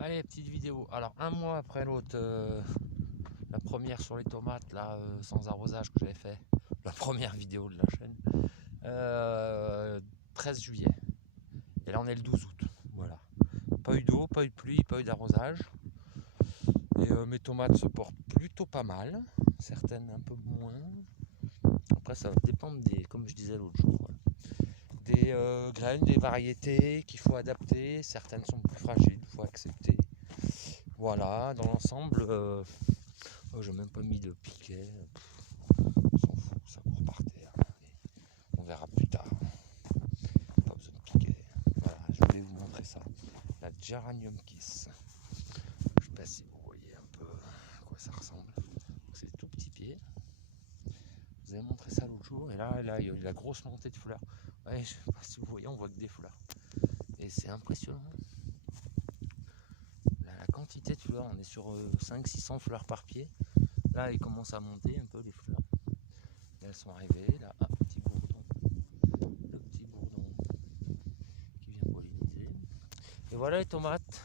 Allez, petite vidéo. Alors, un mois après l'autre, la première sur les tomates, là, sans arrosage que j'avais fait, la première vidéo de la chaîne, euh, 13 juillet. Et là, on est le 12 août. Voilà. Pas eu d'eau, pas eu de pluie, pas eu d'arrosage. Et mes tomates se portent plutôt pas mal. Certaines un peu moins. Après, ça va dépendre des, comme je disais l'autre jour, voilà, des graines, des variétés qu'il faut adapter. Certaines sont plus fragiles, il faut accepter. Voilà, dans l'ensemble, j'ai même pas mis de piquet. On s'en fout, ça court par terre. On verra plus tard. Pas besoin de piquet. Voilà, je voulais vous montrer ça. La Geranium Kiss. Je sais pas si vous voyez un peu à quoi ça ressemble. C'est des tout petits pieds. Je vous avez montré ça l'autre jour. Et là, il y a eu la grosse montée de fleurs. Ouais, je sais pas si vous voyez, on voit que des fleurs. Et c'est impressionnant. La quantité de fleurs, on est sur 500-600 fleurs par pied. Là, il commence à monter un peu les fleurs. Et elles sont arrivées. Là, hop, petit bourdon. Le petit bourdon qui vient polliniser. Et voilà les tomates.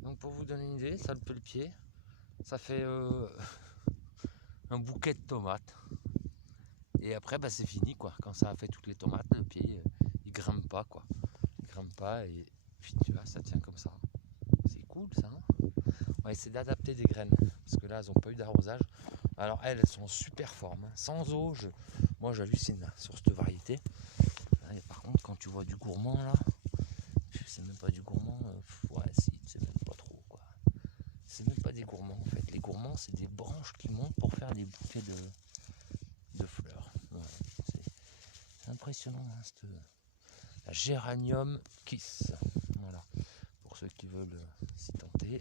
Donc pour vous donner une idée, ça le peut le pied. Ça fait un bouquet de tomates. Et après, bah, c'est fini quoi. Quand ça a fait toutes les tomates, le pied, il grimpe pas quoi. Il grimpe pas et puis tu vois, ça tient comme ça. C'est cool ça. Hein, on va essayer d'adapter des graines parce que là, elles n'ont pas eu d'arrosage. Alors elles sont en super forme. Hein. Sans eau, moi j'hallucine sur cette variété. Et par contre, quand tu vois du gourmand là, c'est même pas du gourmand. Ouais, si, c'est même pas trop quoi. C'est même pas des gourmands en fait. Les gourmands, c'est des branches qui montent pour faire des bouquets de fleurs. Ouais, c'est impressionnant. Hein, la Géranium Kiss. Voilà. Pour ceux qui veulent s'y tenter.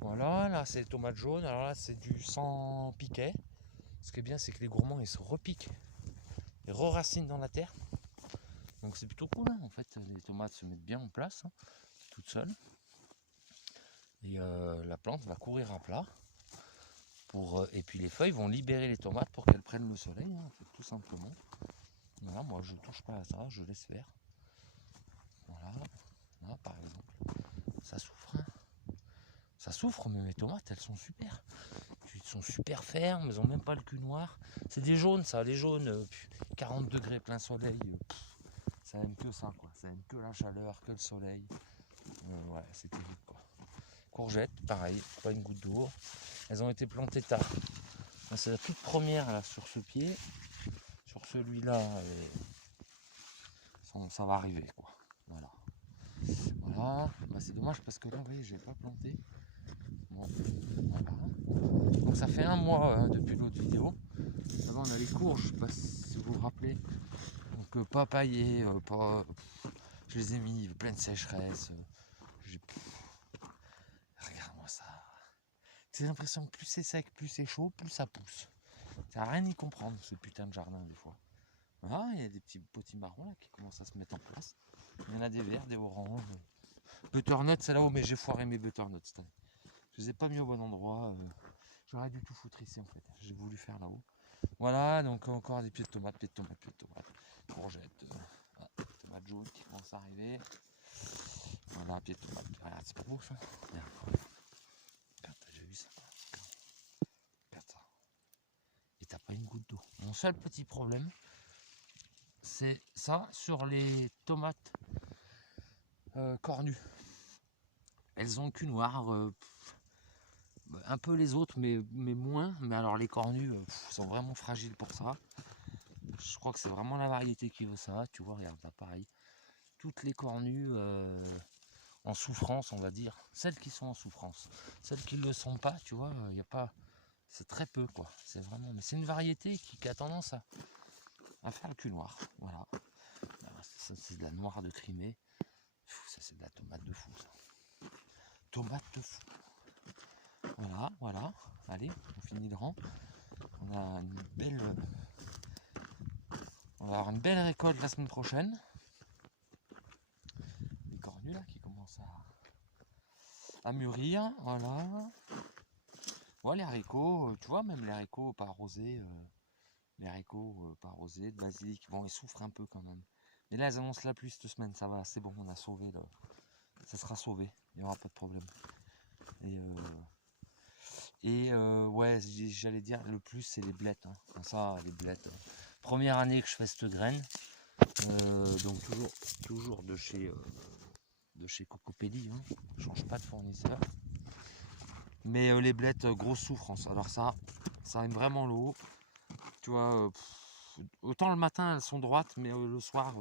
Voilà, là c'est les tomates jaunes. Alors là, c'est du sans piquet. Ce qui est bien, c'est que les gourmands, ils se repiquent. Ils re-racinent dans la terre. Donc c'est plutôt cool. Hein. En fait, les tomates se mettent bien en place, hein, toutes seules. Et la plante va courir à plat. Et puis les feuilles vont libérer les tomates pour qu'elles prennent le soleil, hein, en fait, tout simplement. Voilà, moi je touche pas à ça, je laisse faire. Voilà, là par exemple, ça souffre. Hein. Ça souffre, mais mes tomates elles sont super. Elles sont super fermes, elles ont même pas le cul noir. C'est des jaunes ça, les jaunes, 40 degrés plein soleil, ça aime que ça quoi. Ça aime que la chaleur, que le soleil. Ouais, c'est terrible quoi. Courgettes, pareil, pas une goutte d'eau. Elles ont été plantées tard. C'est la toute première là sur ce pied. Sur celui-là, ça va arriver quoi. Voilà. Voilà. Bah, c'est dommage parce que là, vous voyez, j'ai pas planté. Bon, voilà. Donc ça fait un mois depuis l'autre vidéo. Avant on a les courges, je sais pas si vous vous rappelez. Donc pas paillées, pas. Je les ai mis pleine sécheresse. Regarde-moi ça. C'est l'impression que plus c'est sec, plus c'est chaud, plus ça pousse. Ça n'a rien y comprendre ce putain de jardin des fois. Voilà, il y a des petits potimarrons là qui commencent à se mettre en place. Il y en a des verts, des oranges. Butternut, c'est là-haut, mais j'ai foiré mes butternuts cette année. Je les ai pas mis au bon endroit. J'aurais dû tout foutre ici en fait. J'ai voulu faire là-haut. Voilà, donc encore des pieds de tomates, pieds de tomates, pieds de tomates, courgettes, tomates jaunes qui commencent à arriver. Voilà, pieds de tomates. Regarde, c'est pas beau ça. Regarde, t'as déjà vu ça? Regarde ça. Et t'as pas une goutte d'eau. Mon seul petit problème, c'est ça sur les tomates cornues. Elles ont le cul noir, un peu les autres, mais moins. Mais alors les cornues sont vraiment fragiles pour ça. Je crois que c'est vraiment la variété qui veut ça. Tu vois, regarde là, pareil. Toutes les cornues en souffrance, on va dire. Celles qui sont en souffrance. Celles qui ne le sont pas, tu vois, il n'y a pas. C'est très peu, quoi. C'est vraiment. Mais c'est une variété qui a tendance à faire le cul noir. Voilà. Alors, ça, c'est de la noire de Crimée. Ça, c'est de la tomate de fou, ça. Tomate de fou. Voilà, voilà. Allez, on finit le rang. On a une belle. On va avoir une belle récolte la semaine prochaine. Les cornues là qui commencent à mûrir. Voilà. Ouais, les haricots, tu vois, même les haricots pas arrosés. Les haricots pas arrosés, de basilic. Bon, ils souffrent un peu quand même. Mais là, ils annoncent la pluie cette semaine. Ça va, c'est bon, on a sauvé le. Ça sera sauvé. il n'y aura pas de problème. Ouais, j'allais dire, le plus c'est les blettes. Hein. Enfin, ça, les blettes. Première année que je fais cette graine, donc toujours de chez Cocopelli, hein. Je change pas de fournisseur. Mais les blettes, grosse souffrance. Alors ça aime vraiment l'eau. Tu vois, autant le matin elles sont droites, mais le soir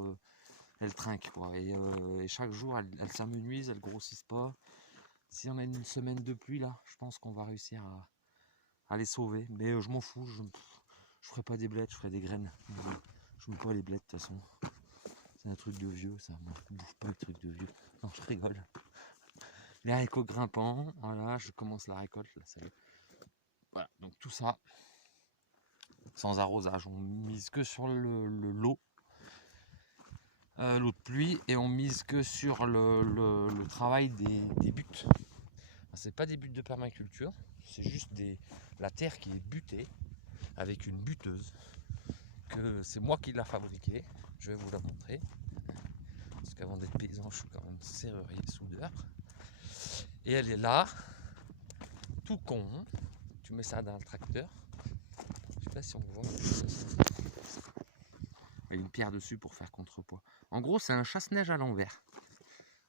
elles trinquent quoi. Et chaque jour elles s'amenuisent, elles grossissent pas. Si on a une semaine de pluie là, je pense qu'on va réussir à les sauver. Mais je m'en fous, je ferai pas des blettes, je ferai des graines. Je mets pas les blettes de toute façon. C'est un truc de vieux ça, moi je bouffe pas le truc de vieux. Non, je rigole. Les haricots grimpants, voilà, je commence la récolte là, ça y est. Voilà, donc tout ça sans arrosage, on mise que sur l'eau de pluie, et on mise que sur le travail des buts. C'est pas des buts de permaculture, c'est juste la terre qui est butée avec une buteuse, que c'est moi qui l'a fabriquée. Je vais vous la montrer, parce qu'avant d'être paysan je suis quand même serrurier soudeur, et elle est là, tout con. Tu mets ça dans le tracteur, je sais pas si on voit, il y a une pierre dessus pour faire contrepoids. En gros c'est un chasse-neige à l'envers,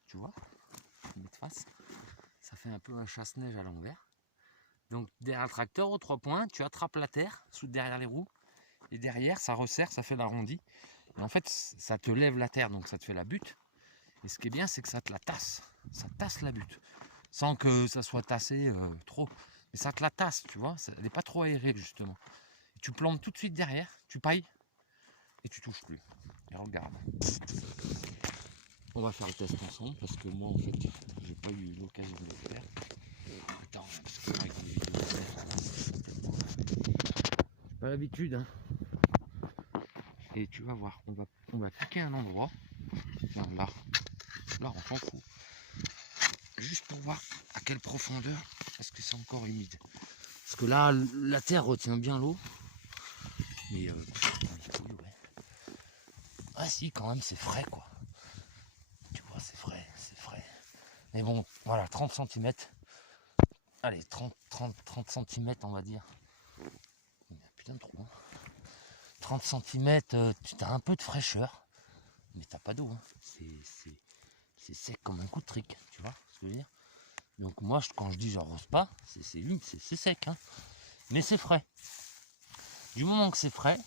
tu vois, je mets de face, ça fait un peu un chasse-neige à l'envers. Donc derrière le tracteur, aux 3 points, tu attrapes la terre derrière les roues, et derrière ça resserre, ça fait l'arrondi. Et en fait ça te lève la terre, donc ça te fait la butte. Et ce qui est bien, c'est que ça te la tasse, ça tasse la butte, sans que ça soit tassé trop. Mais ça te la tasse, tu vois, elle n'est pas trop aérée justement. Et tu plantes tout de suite derrière, tu pailles, et tu touches plus. Et regarde. On va faire le test ensemble, parce que moi en fait, j'ai pas eu l'occasion de le faire. Attends, parce que avec les vidéos, j'ai pas l'habitude, hein. Et tu vas voir, on va piquer un endroit, enfin, là on s'en fout, juste pour voir à quelle profondeur est-ce que c'est encore humide. Parce que là, la terre retient bien l'eau, mais ouais. Ah si, quand même, c'est frais quoi. Tu vois, c'est frais. Mais bon, voilà, 30 cm. Allez, 30 cm on va dire. Putain de trou, hein. 30 cm, tu as un peu de fraîcheur, mais t'as pas d'eau, hein. C'est sec comme un coup de trick, tu vois ce que je veux dire. Donc moi, quand je dis j'arrose pas, c'est humide, c'est sec, hein. Mais c'est frais. Du moment que c'est frais,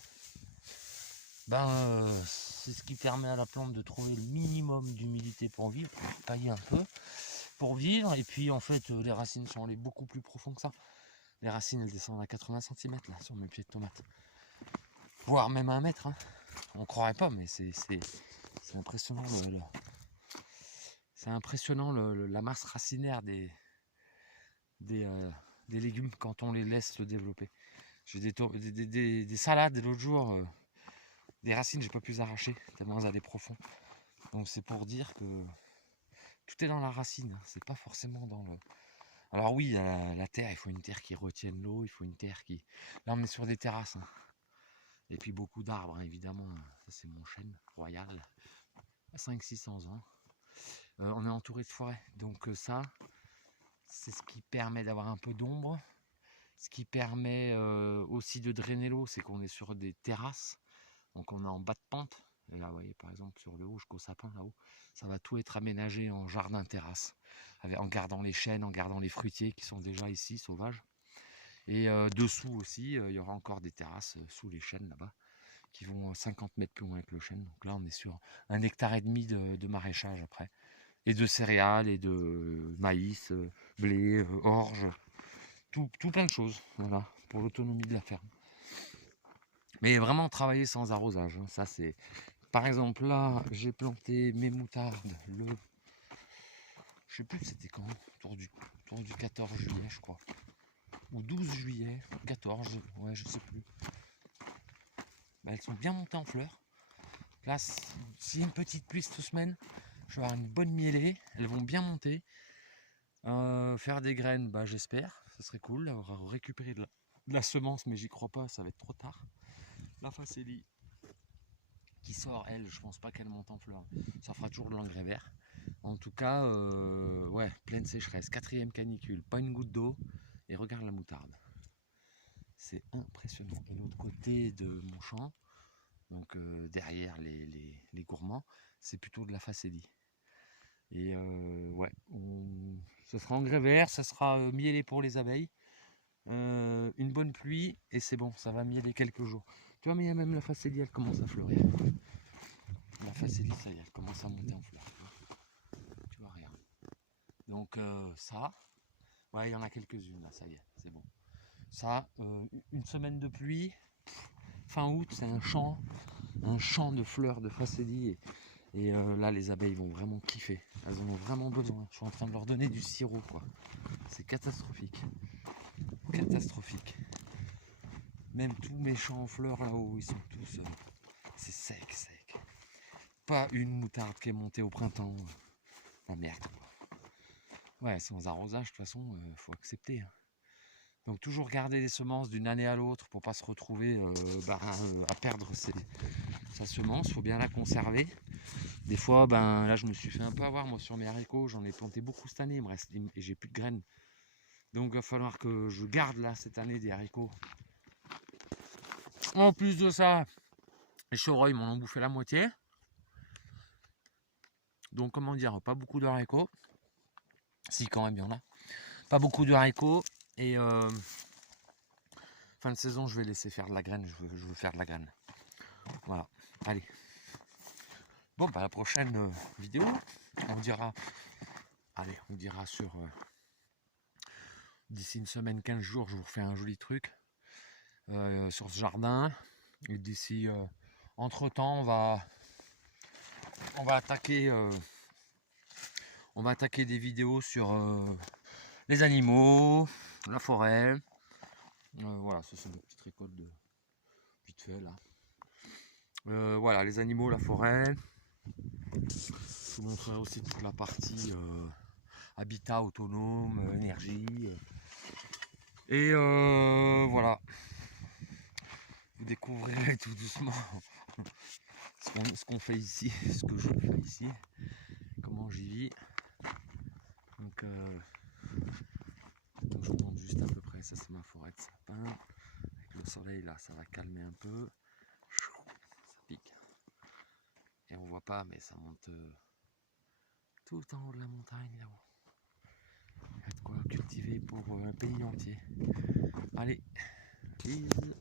ben c'est ce qui permet à la plante de trouver le minimum d'humidité pour vivre, pour pailler un peu, pour vivre. Et puis en fait, les racines sont allées beaucoup plus profond que ça. Les racines, elles descendent à 80 cm là, sur mes pieds de tomates. Voire même à 1 mètre, hein. On croirait pas, mais c'est impressionnant. C'est impressionnant la masse racinaire des légumes quand on les laisse se développer. J'ai des salades l'autre jour, des racines j'ai pas pu les arracher tellement elles allaient profond. Donc c'est pour dire que tout est dans la racine, c'est pas forcément dans le... Alors oui, la terre, il faut une terre qui retienne l'eau, il faut une terre qui... Là on est sur des terrasses, hein. Et puis beaucoup d'arbres, hein, évidemment. Ça c'est mon chêne royal, à 500-600 ans. On est entouré de forêts, donc ça, c'est ce qui permet d'avoir un peu d'ombre. Ce qui permet aussi de drainer l'eau, c'est qu'on est sur des terrasses, donc on est en bas de pente. Et là, vous voyez, par exemple, sur le haut, jusqu'au sapin, là-haut, ça va tout être aménagé en jardin terrasse, en gardant les chênes, en gardant les fruitiers qui sont déjà ici, sauvages. Et dessous aussi, il y aura encore des terrasses sous les chênes, là-bas, qui vont 50 mètres plus loin que le chêne. Donc là, on est sur 1,5 hectare de maraîchage après. Et de céréales, et de maïs, blé, orge, tout plein de choses, voilà, pour l'autonomie de la ferme. Mais vraiment travailler sans arrosage, hein, ça c'est... Par exemple là, j'ai planté mes moutardes je sais plus c'était quand, autour du 14 juillet je crois, ou 12 juillet, 14, ouais je sais plus. Bah, elles sont bien montées en fleurs. Là, s'il y a une petite pluie cette semaine, je vais avoir une bonne mielée, elles vont bien monter. Faire des graines, bah j'espère, ça serait cool, avoir récupéré de la semence, mais j'y crois pas, ça va être trop tard. La facélie qui sort, elle, je pense pas qu'elle monte en fleurs, ça fera toujours de l'engrais vert. En tout cas, ouais, pleine sécheresse, 4e canicule, pas une goutte d'eau, et regarde la moutarde. C'est impressionnant. Et l'autre côté de mon champ, donc derrière les gourmands, c'est plutôt de la facélie. Et ouais, ce sera engrais vert, ça sera mielé pour les abeilles. Une bonne pluie et c'est bon, ça va mieler quelques jours. Tu vois, mais il y a même la facélie, elle commence à fleurir. La facélie, ça y est, elle commence à monter en fleurs. Tu vois, rien. Donc ça, ouais, il y en a quelques-unes là, ça y est, c'est bon. Ça, une semaine de pluie, fin août, c'est un champ de fleurs de facélie. Et là, les abeilles vont vraiment kiffer. Elles en ont vraiment besoin. Je suis en train de leur donner du sirop, quoi. C'est catastrophique. Catastrophique. Même tous mes champs en fleurs là-haut, ils sont tous... c'est sec, sec. Pas une moutarde qui est montée au printemps. La merde, quoi. Ouais, sans arrosage, de toute façon, faut accepter. Hein. Donc toujours garder les semences d'une année à l'autre pour pas se retrouver à perdre sa semence. Il faut bien la conserver. Des fois, ben là, je me suis fait un peu avoir moi sur mes haricots. J'en ai planté beaucoup cette année, et j'ai plus de graines. Donc il va falloir que je garde là cette année des haricots. En plus de ça, les chevreuils m'en ont bouffé la moitié. Donc comment dire, pas beaucoup de haricots. Si quand même il y en a. Pas beaucoup de haricots. Et fin de saison, je vais laisser faire de la graine. Je veux faire de la graine. Voilà. Allez. Bon, bah la prochaine vidéo, on dira. Allez, on dira sur. D'ici une semaine, 15 jours, je vous refais un joli truc sur ce jardin. Et d'ici. Entre temps, on va attaquer. On va attaquer des vidéos sur les animaux, la forêt. Voilà, ce sont des petites récoltes de vite fait là. Voilà, les animaux, la forêt. Je vous montrerai aussi toute la partie habitat autonome, énergie. Et voilà. Vous découvrirez tout doucement ce qu'on fait ici, ce que je fais ici, comment j'y vis. Donc je vous montre juste à peu près, ça c'est ma forêt de sapin. Avec le soleil là, ça va calmer un peu. Ça pique. Et on voit pas, mais ça monte tout en haut de la montagne là-haut. Il y a de quoi cultiver pour un pays entier. Allez, bisous.